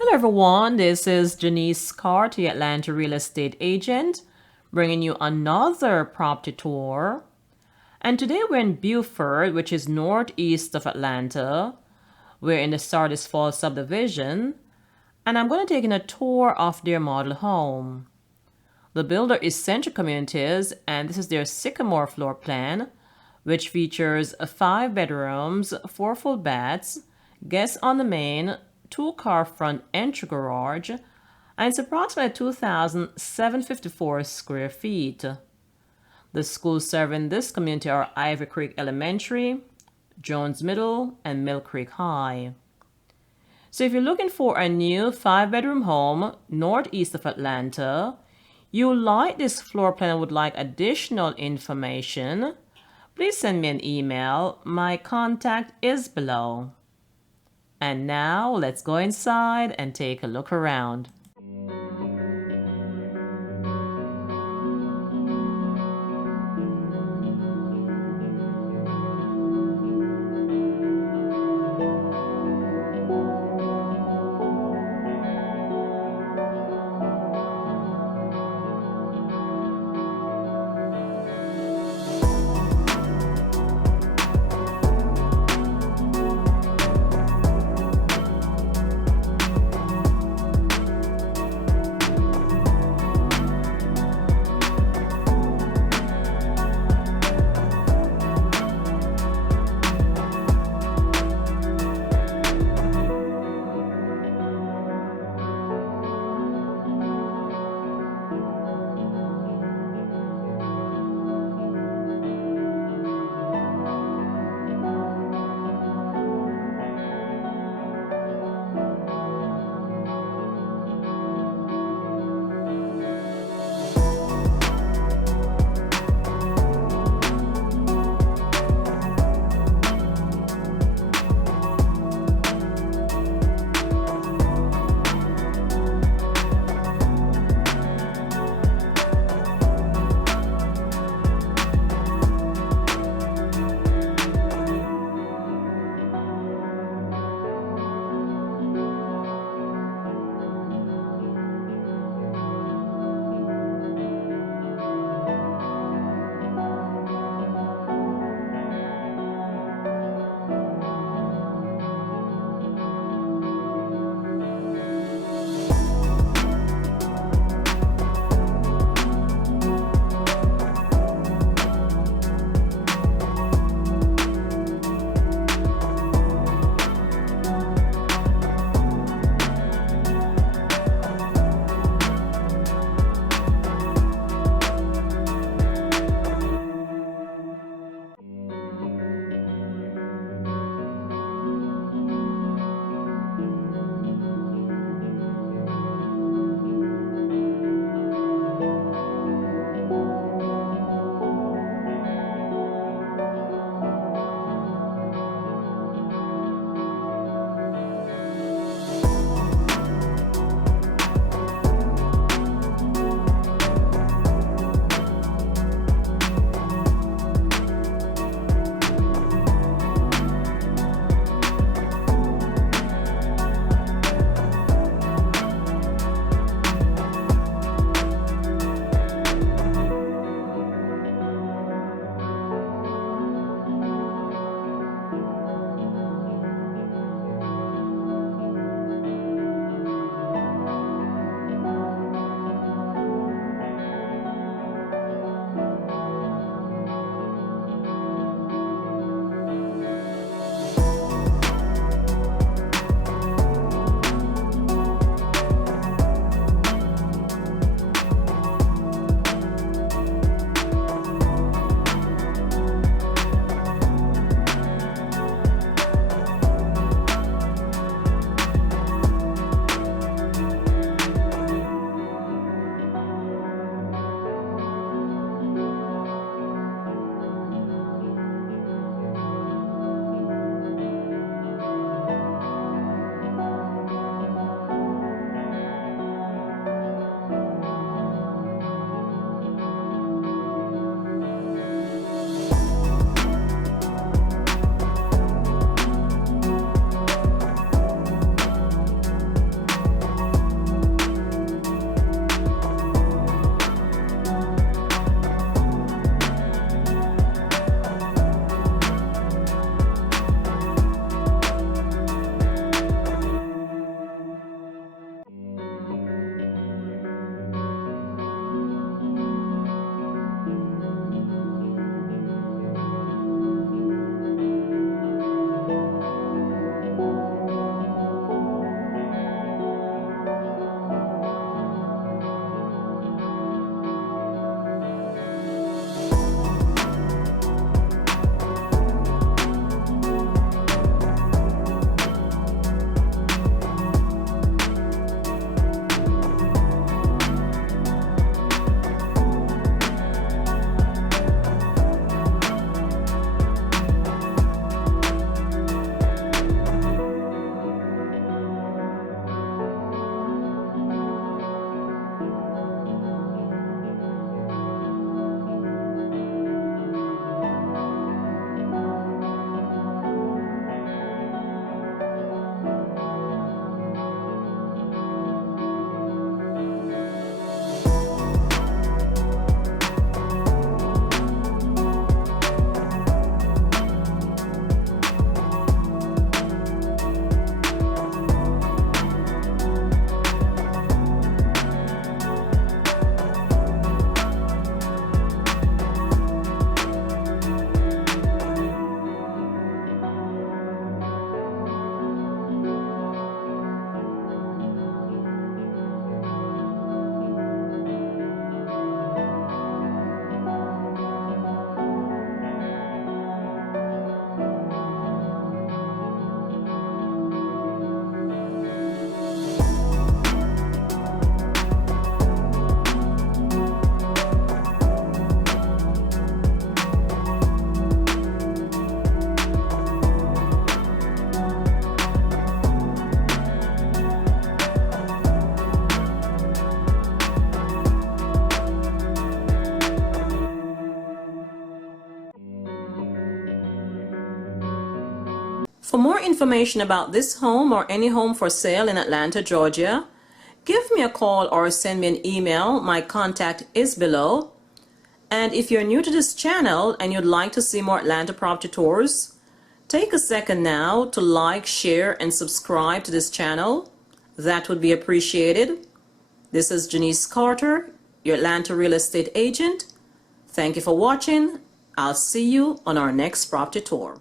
Hello everyone, this is Janice Carter, the Atlanta real estate agent, bringing you another property tour. And today we're in Buford, which is northeast of Atlanta. We're in the Sardis Falls subdivision, and I'm going to take in a tour of their model home. The builder is Central Communities, and this is their Sycamore floor plan, which features 5 bedrooms, 4 full baths, guests on the main, 2-car front entry garage, and it's approximately 2,754 square feet. The schools serving this community are Ivy Creek Elementary, Jones Middle, and Mill Creek High. So if you're looking for a new 5-bedroom home northeast of Atlanta, you like this floor plan and would like additional information, please send me an email. My contact is below. And now let's go inside and take a look around. For more information about this home or any home for sale in Atlanta, Georgia, give me a call or send me an email. My contact is below. And if you're new to this channel and you'd like to see more Atlanta property tours, take a second now to like, share, and subscribe to this channel. That would be appreciated. This is Janice Carter, your Atlanta real estate agent. Thank you for watching. I'll see you on our next property tour.